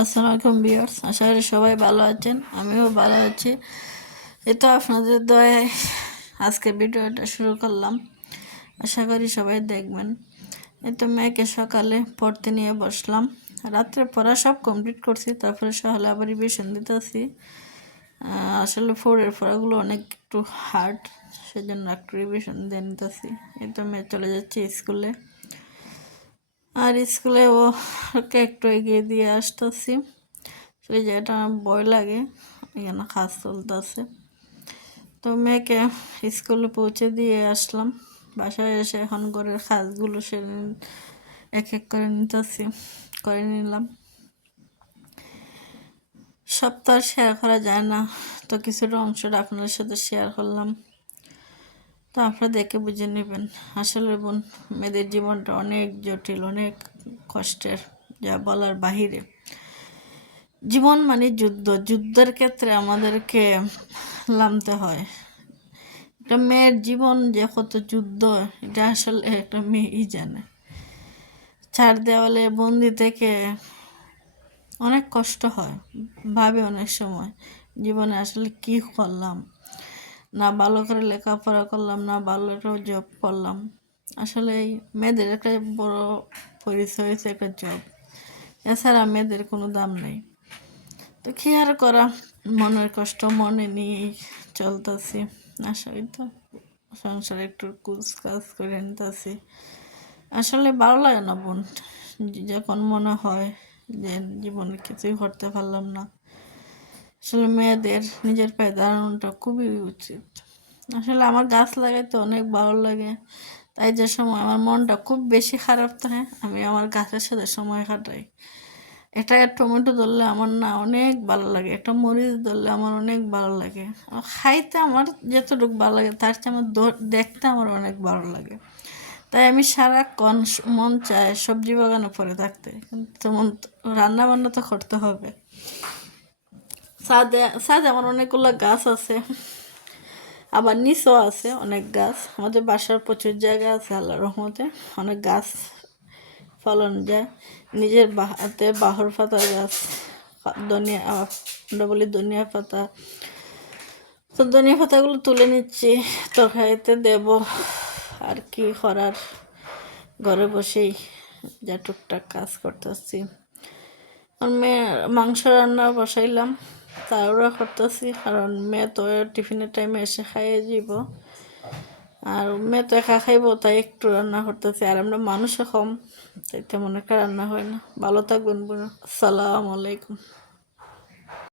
আসসালামু আলাইকুম ভিউয়ার্স, আশা করি সবাই ভালো আছেন। আমিও ভালো আছি। এই তো আপনাদের দয়ায় আজকে ভিডিওটা শুরু করলাম, আশা করি সবাই দেখবেন। এই তো মেয়েকে সকালে পড়তে নিয়ে বসলাম, রাত্রে পড়া সব কমপ্লিট করছি, তারপরে সকালে আবার রিভিশন দিতেছি। আসলে ফোরের পড়াগুলো অনেক একটু হার্ড, সেজন্য একটু রিভিশন দিয়ে নিতেছি। এই তো মেয়ে চলে যাচ্ছে স্কুলে, আর স্কুলে ওকে একটু এগিয়ে দিয়ে আসতেছি। সেই জায়গাটা আমার ভয় লাগে, এখানে কাজ চলতেছে। তো মেয়েকে স্কুলে পৌঁছে দিয়ে আসলাম, বাসায় এসে এখন ঘরের কাজগুলো সেরে এক এক করে নিতেছি, করে নিলাম। সব তো আর শেয়ার করা যায় না, তো কিছুটা অংশটা আপনাদের সাথে শেয়ার করলাম, তো আপনারা দেখে বুঝে নেবেন। আসলে বোন, মেয়েদের জীবনটা অনেক জটিল, অনেক কষ্টের, যা বলার বাহিরে। জীবন মানে যুদ্ধ, যুদ্ধের ক্ষেত্রে আমাদেরকে নামতে হয়। একটা মেয়ের জীবন যে কত যুদ্ধ, এটা আসলে একটা মেয়েই জানে। চার দেওয়ালে বন্দি থেকে অনেক কষ্ট হয়, ভাবে অনেক সময় জীবনে আসলে কি করলাম, না ভালো করে লেখাপড়া করলাম, না ভালো একটা জব করলাম। আসলে এই মেয়েদের একটা বড় পরিচয় হয়েছে একটা জব, এছাড়া মেয়েদের কোনো দাম নেই। তো কি আর করা, মনের কষ্ট মনে নিয়েই চলতেছি। আসলে তো সংসারে একটু কুচ কাজ করে নিতেছি। আসলে ভালো লাগে না বোন, যখন মনে হয় যে জীবনে কিছুই করতে পারলাম না। আসলে মেয়েদের নিজের পায়ে দাঁড়ানোটা খুবই উচিত। আসলে আমার গাছ লাগাইতে অনেক ভালো লাগে, তাই যে সময় আমার মনটা খুব বেশি খারাপ থাকে, আমি আমার গাছের সাথে সময় কাটাই। একটা টমেটো ধরলে আমার না অনেক ভালো লাগে, একটা মরিচ ধরলে আমার অনেক ভালো লাগে। খাইতে আমার যতটুকু ভালো লাগে, তার চেয়ে আমার দেখতে আমার অনেক ভালো লাগে। তাই আমি সারাক্ষণ মন চায় সবজি বাগানে পড়ে থাকতে, কিন্তু রান্না বান্না তো করতে হবে। ছাদে আমার অনেকগুলো গাছ আছে, আবার নিচেও আছে অনেক গাছ। আমাদের বাসার প্রচুর জায়গা আছে, আল্লাহর রহমতে অনেক গাছ ফলন যায়। নিজের হাতে বাহর পাতা গাছ, ধনিয়া, আমরা বলি ধনিয়া পাতা, তো ধনিয়া পাতাগুলো তুলে নিচ্ছি, তরকারিতে দেব। আর কি করার, ঘরে বসেই যা টুকটাক কাজ করতেছি। আর মেয়ে মাংস রান্না বসাইলাম, তাড়াহুড়া করতেছি, কারণ মেয়ে তো টিফিনের টাইমে এসে খাইয়ে যাব, আর মেয়ে তো একা খাইব, তাই একটু রান্না করতেছি। আর আমরা মানুষও কম, তাই তেমন একটা রান্না হয় না। ভালো থাকবেন বোন, আসসালামু আলাইকুম।